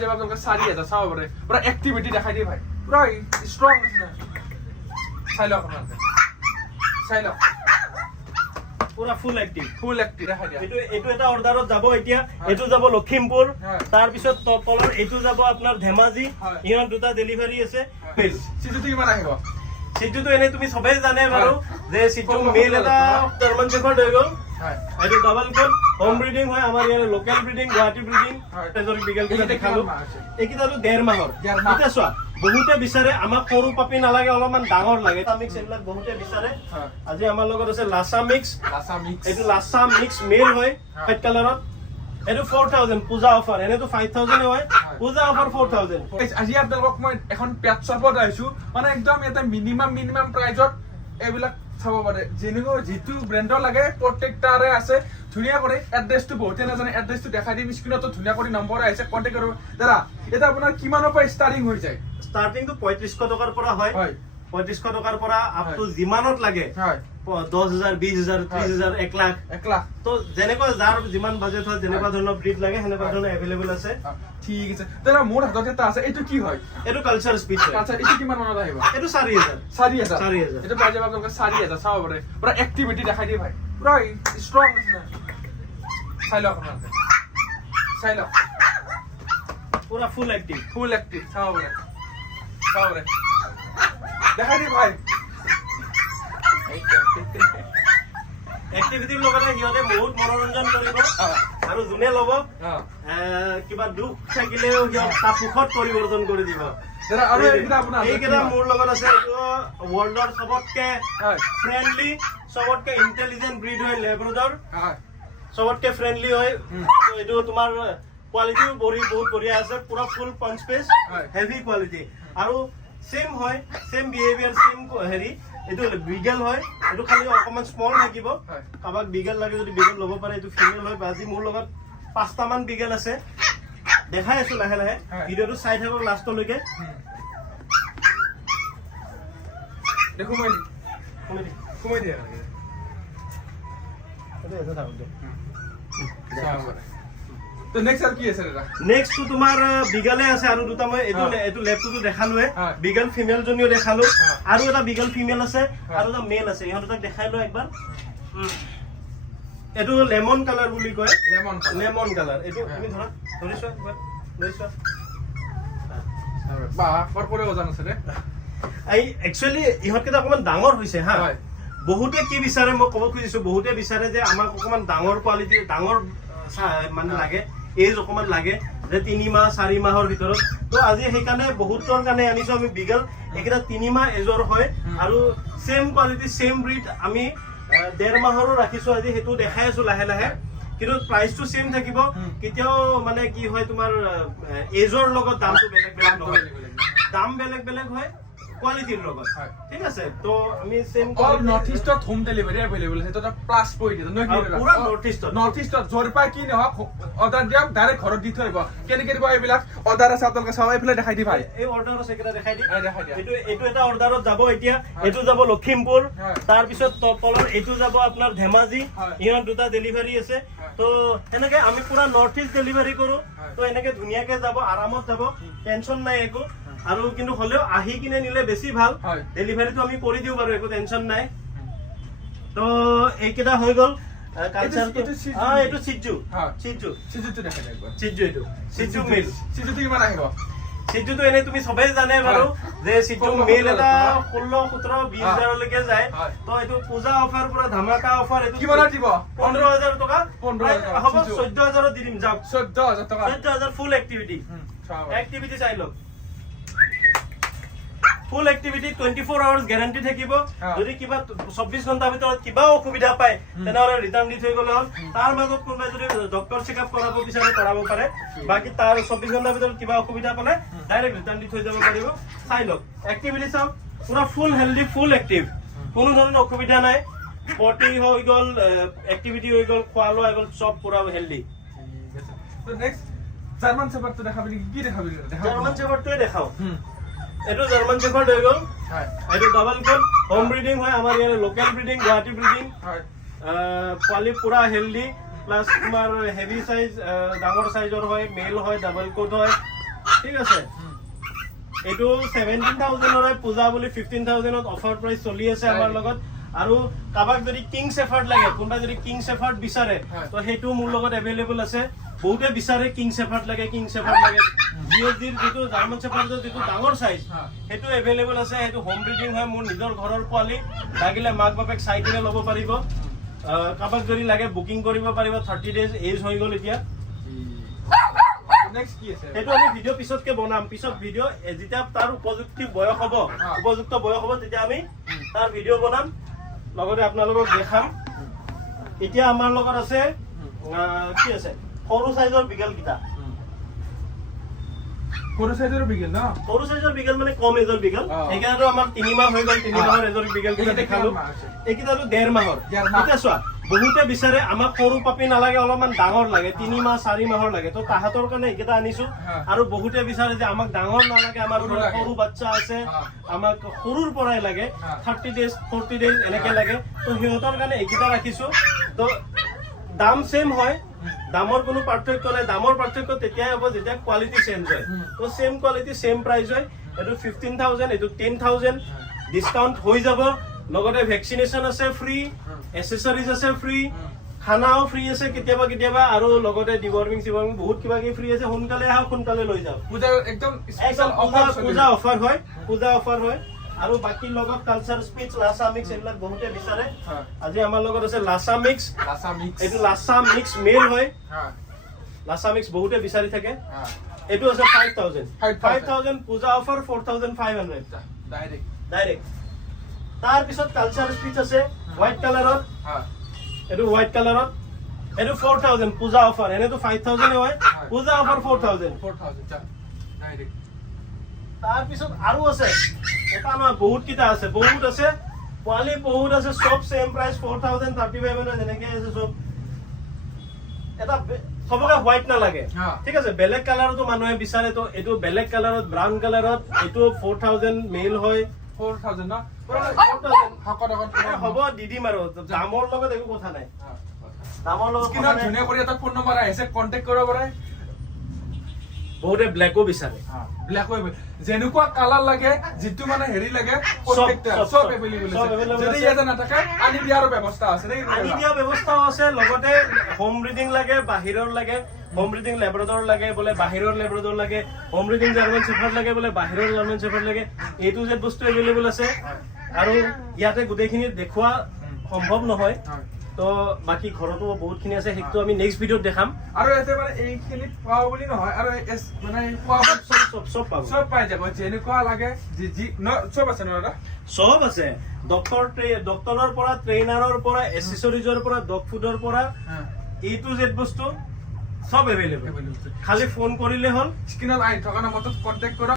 जब आपका सारी है सब बरे पूरा एक्टिविटी दिखाई दी भाई पूरा स्ट्रांग साइलो साइलो পুরা ফুল এক্টিভ দেখা দিয়া এটো এটা অৰ্ডাৰত যাব এতিয়া এটো যাব লখিমপুৰ তাৰ পিছত তলৰ এটো যাব আপোনাৰ ধেমাজি ইহন দুটা ডেলিভাৰী আছে সিজুটো কিমান আহিব সিজুটো এনে তুমি সবেই জানে বাৰু যে সিজু মেল এটা জাৰ্মান শেফাৰ্ড হৈ গ'ল এটো ডাবল কোট হোম ব্ৰিডিং হয় আমাৰ ইয়াৰ লোকেল ব্ৰিডিং গুৱাহাটী ব্ৰিডিং তেজৰ বিগল কেইটা দেখালো এইকেইটাটো 1.5 মাহৰ এটা চোৱা বহুতে বিচাৰে আমাক সৰু পাপি নালাগে অলপমান ডাঙৰ লাগে মিক্স এইবিলাক বহুতে বিচাৰে আজি আমাৰ লগত আছে লাসা মিক্স এইটো লাসা মিক্স মেল হয় হোৱাইট কালাৰত এটো 4000 পূজা অফাৰ এনেটো 5000 হয় পূজা অফাৰ 4000 আজি আপোনালোকক মই এখন পেট শ্বপত আহিছো মানে একদম এটা মিনিমাম প্ৰাইজত এইবিলাক চাব পাৰে যেনেকৈ যেটো ব্ৰ্যান্ডৰ লাগে প্ৰত্যেকটাৰে আছে ধুনিয়া কৰি এড্ৰেছটো বহুতে নাজানে এড্ৰেছটো দেখাই দিম স্ক্ৰিনতো ধুনিয়া কৰি নম্বৰ আহিছে কন্টাক্ট কৰিব দাদা এটা আপোনাৰ কিমানৰ পৰা ষ্টাৰ্টিং হৈ যায় ষ্টাৰ্টিং তো 3500 টকাৰ পৰা হয় 3500 টকাৰ পৰা আপ টু জিমানত লাগে 10000 20000 30000 1 লাখ তো যেনেকৈ যাৰ যিমান বাজেট হয় যেনেকুৱা ধৰণৰ ব্ৰিড লাগে হেনেকুৱা ধৰণৰ अवेलेबल আছে ঠিক আছে দাদা মোৰ হাতত এটা আছে এইটো কি হয় এটো কালচাৰ স্পিচ হয় আচ্ছা এইটো কিমান মানত আহিব এটো 4000 এটা পাই যাব আপোনালোকে 4000 চাব পাৰে পুৰা এক্টিভিটি দেখাই দি ভাই পুৰা স্ট্ৰং চাইলো পুৰা ফুল এক্টিভ চাব পাৰে দেখাই দি ভাই এক্টিভিটিৰ লগতে হিয়তে বহুত মনোৰঞ্জন কৰিব আৰু জুনে লব কিবা দুখ থাকিলেও হিয়ত তাপুখত পৰিৱৰ্তন কৰি দিব দাদা আৰু এইটা আপোনাৰ এইকেইটা মোৰ লগত আছে এইটো ওয়াৰ্ল্ডৰ সবতকে ফ্ৰেন্ডলি সবতকে ইন্টেলিজেন্ট ব্ৰিড হয় লেব্ৰাডৰ সবতকে ফ্ৰেন্ডলি হয় তো এইটো তোমাৰ কোৱালিটিও বহুত বঢ়িয়া আছে পুৰা ফুল পাঞ্চ পেজ হেভি কোৱালিটি আৰু সেম হয় সেম বিহেভিয়াৰ সেম হেৰি এটো বিগল হয় এটো খালি অকমান স্মল থাকিব কাবাক বিগল লাগে যদি বিগল লব পাৰে এটো ফিমেল হয় বাজি মোৰ লগত 5টা মান বিগল আছে দেখাই আছো লাহে লাহে ভিডিওটো চাই থাকক লাষ্টলৈকে দেখো মই কমাই দিয়া এটা থাকক তো নেক্সট আর কি আছে দাদা নেক্সট তো তোমার বিগলে আছে আৰু দুটা মই এটো লেপটো দেখালোৱে বিগল ফিমেল জনিও দেখালো আৰু এটা বিগল ফিমেল আছে আৰু এটা মেল আছে ইহঁতক দেখাইলো একবাৰ এটো লেমন কালাৰ বুলি কয় লেমন কালাৰ এটো তুমি ধৰিছো একবাৰ লৈছো বা পৰপৰে ওজন আছে ৰে আই একচুয়ালি ইহঁতকেইটা অকমান ডাঙৰ হৈছে হা বহুতে কি বিচাৰে মই ক'ব খুজিছো বহুতে বিচাৰে যে আমাক অকমান ডাঙৰ কোৱালিটি ডাঙৰ মানে লাগে এজ অকমান লাগে যে 3 মাহ 4 মাহৰ ভিতৰত তো আজি সেইকাৰণে বহুতৰ কাৰণে আনিছো আমি বিগল একেটা 3 মাহ এজৰ হয় আৰু সেম কোৱালিটি সেম ব্ৰিড আমি 1.5 মাহৰো ৰাখিছো আজি হেতু দেখাই আছো লাহে লাহে কিন্তু প্ৰাইসটো সেম থাকিব কিতিয়াও মানে কি হয় তোমাৰ এজৰ লগত দামটো বেলেগ নহয় দাম বেলেগ হয় কোৱালিটিৰ লগত ঠিক আছে তো আমি সেম অল নর্থ ইস্টত হোম ডেলিভারি अवेलेबल আছে তো প্লাস পইণ্ট দিছে নয় কি পুরা নর্থ ইস্টত জৰপাই কি নহক অৰ্ডাৰ দিয়ক ডাইৰেক্ট ঘৰত দি থৈ আহিব কেনেকে দিব এইবিলাক অৰ্ডাৰ আছে আপোনালোকে চাই এইফালে দেখাই দি ভাই এই অৰ্ডাৰ আছে কেটা দেখাই দি এটো এটা অৰ্ডাৰত যাব এতিয়া এটো যাব লখিমপুৰ তাৰ পিছত তলৰ এটো যাব আপোনাৰ ধেমাজি ইহন দুটা ডেলিভাৰী আছে তো এনেকে আমি পুৰা নৰ্থ ইস্ট ডেলিভাৰী কৰো তো এনেকে ধুনিয়াকে যাব আৰামত যাব টেনশন নাই একো আৰু কিন্তু হলেও আহি কিনে নিলে বেছি ভাল ডেলিভাৰীটো আমি কৰি দিও বাৰু একো টেনশন নাই তো এইকেটা হৈ গল কালচাৰটো এটো সিজু দেখাই একবাৰ সিজু মেল সিজুটো কিমান আহিব সিজুটো এনে তুমি সবেই জানে বাৰু যে সিজু মেল এটা 16 17 20000 লৈকে যায় তো এটো পূজা অফাৰ পুৰা ধামাকা অফাৰ এটো কিমান দিব 15000 টকা 15000 হ'ব 14000 দি দিম যাওক 14000 টকা 14000 ফুল এক্টিভিটি চাই লওক ফুল এক্টিভিটি 24 আৱাৰ্স গ্যাৰান্টি থাকিব যদি কিবা 24 ঘণ্টা ভিতৰত কিবা অসুবিধা পায় তেনেহলে ৰিটাৰ্ণ দি থৈ গলে হ'ল তাৰ মাজত কোনোবাই যদি ডক্টৰ চেকআপ কৰাব বিচাৰে কৰাব পাৰে বাকি তাৰ 24 ঘণ্টা ভিতৰত কিবা অসুবিধা পালে ডাইৰেক্ট ৰিটাৰ্ণ দি থৈ যাব পাৰিব চাই লওক এক্টিভিটি চাওক পুৰা ফুল হেলদি ফুল এক্টিভ কোনো ধৰণৰ অসুবিধা নাই পটি হৈ গল এক্টিভিটি হৈ গল খোৱা লোৱা হৈ গল সব পুৰা হেলদি তো নেক্সট জার্মান শেফার্ডটো দেখাবি কি দেখাবি জার্মান শেফার্ডটোই দেখাও এটো জার্মান শেফার্ড হৈ গল এটো ডাবল কোট হোম ব্রিডিং হয় আমাৰ ইয়াৰ লোকেল ব্ৰিডিং গুৱাহাটী ব্ৰিডিং পোৱালি পুৰা হেলদি প্লাস তোমাৰ হেভি সাইজ ডাঙৰ সাইজৰ হয় মেল হয় ডাবল কোট হয় ঠিক আছে এইটো 17,000 হয় পূজা বুলি 15,000ত অফাৰ প্ৰাইচ চলি আছে আমাৰ লগত আৰু কাবাক যদি কিং শেফাৰ্ড লাগে কোনবা যদি কিং শেফাৰ্ড বিচাৰে তো সেইটো মোৰ লগত अवेलेबल আছে বহুতে বিচাৰে কিং শেফাৰ্ড লাগে জিএসডিৰ যেটো জাৰ্মান শেফাৰ্ডৰ যেটো ডাঙৰ সাইজ সেইটো अवेलेबल আছে সেইটো হোম ব্ৰিডিং হয় মোৰ নিজৰ ঘৰৰ পোৱালি লাগিলে মাক বাপেক চাইকেলে ল'ব পাৰিব কাবাক যদি লাগে বুকিং কৰিব পাৰিব 30 ডেজ এজ হৈ গল এতিয়া নেক্সট কি আছে সেইটো আমি ভিডিও পিছতকে বনাম পিছত ভিডিও যেতিয়া তাৰ উপযুক্ত বয়স হ'ব তেতিয়া আমি তাৰ ভিডিও বনাম লগতে আপোনালোকক দেখাম এতিয়া আমাৰ লগত আছে কি আছে সৰু সাইজৰ বিগল কিটা সৰু সাইজৰ বিগল না সৰু সাইজৰ বিগল মানে কম এজৰ বিগল একেটো আমাৰ 3 মাহ হৈ গল 3 মাহৰ এজৰ বিগল কিটা দেখালো একিটাটো 1.5 মাহৰ এটা চোৱা বহুতে বিচাৰে আমাক সৰু পাপি নালাগে অলপমান ডাঙৰ লাগে 3 মাহ 4 মাহৰ লাগে তো তাহাতৰ কাৰণে একিটা আনিছো আৰু বহুতে বিচাৰে যে আমাক ডাঙৰ নালাগে আমাৰ সৰু বাচ্চা আছে আমাক সৰুৰ পৰাই লাগে 30 ডেজ 40 ডেজ এনেকে লাগে তো হিহঁতৰ কাৰণে একিটা ৰাখিছো তো দাম সেম হয় দামৰ কোনো পাৰ্থক্য নাই দামৰ পাৰ্থক্য তেতিয়াই হ'ব যেতিয়া কোৱালিটি চেঞ্জ হয় তো সেম কোৱালিটি সেম প্ৰাইস হয় এটো 15,000 এটো 10,000 ডিসকাউন্ট হৈ যাব লগতে ভ্যাকসিনেশন আছে ফ্ৰী এসেসৰিজ আছে ফ্ৰী খানাও ফ্ৰী আছে কেতিয়াবা আৰু লগতে ডিৱৰ্মিং বহুত কিবা কি ফ্ৰী আছে সোনকালে আহক সোনকালে লৈ যাওক পূজা একদম স্পেশাল পূজা অফাৰ হয় আৰু বাকি লগত কালচাৰ স্পিচ লাসা মিক্স এইবিলাক বহুতে বিচাৰে আজি আমাৰ লগত আছে লাসা মিক্স এটো লাসা মিক্স মেল হয় লাসা মিক্স বহুতে বিচাৰি থাকে এটো আছে 5,000 পূজা অফাৰ 4,500 ডাইৰেক্ট তাৰ পিছত কালচাৰ স্পিচ আছে হোৱাইট কালাৰত এটো হোৱাইট কালাৰত এটো 4,000 পূজা অফাৰ এনেটো 5,000 হয় পূজা অফাৰ 4,000 ডাইৰেক্ট তাৰ পিছত আৰু আছে এটা নহয় বহুত কিটা আছে বহুত আছে পোৱালি বহুত আছে সব সেম প্ৰাইস 4,000 3,500 এনেকে আছে সব এটা সবকে হোৱাইট না লাগে ঠিক আছে বেলেগ কালাৰটো মানুহে বিচাৰে তো এটো বেলেগ কালাৰত ব্ৰাউন কালাৰত এটো 4,000 মেল হয় 4,000 না 4,000 হ'ব দিদিম আৰু দামৰ লগত একো কথা নাই দামৰ লগত কিনা ধুনীয়া কৰি এটা ফোন নম্বৰ আহিছে কন্টাক্ট কৰিব পাৰে বহুতে ব্ল্যাকো বিচাৰে ব্ল্যাক হৈ যেনেকুৱা কালাৰ লাগে যিটো মানে হেৰি লাগে প্ৰত্যেকটা সব अवेलेबल আছে যদি ইয়াতে নাথাকে আনি দিয়াৰ ব্যৱস্থা আছে নেকি আনি দিয়াৰ ব্যৱস্থাও আছে লগতে হোম ব্ৰিডিং লাগে বাহিৰৰ লাগে হোম ব্ৰিডিং ল্যাব্ৰাডৰ লাগে বলে বাহিৰৰ ল্যাব্ৰাডৰ লাগে হোম ব্ৰিডিং জাৰ্মান শেফাৰ্ড লাগে বলে বাহিৰৰ জাৰ্মান শেফাৰ্ড লাগে এটো যে বস্তু अवेलेबल আছে আৰু ইয়াতে গুটেখিনি দেখুৱা সম্ভৱ নহয় তো বাকি ঘৰতো বহুতখিনি আছে হেকটো আমি নেক্সট ভিডিওত দেখাম আৰু এতে মানে এইখিনি পাও বুলি নহয় আৰু মানে সব পাই যাব যেনেকুৱা লাগে জি সব আছে ন দাদা সব আছে ডক্টৰৰ পৰা ট্ৰেইনাৰৰ পৰা এসেসৰিজৰ পৰা ডগ ফুডৰ পৰা এ টু জেড বস্তু সব अवेलेबल খালি ফোন কৰিলে হ'ল স্ক্ৰিনত আহি থকা নম্বৰটোত কন্টাক্ট কৰক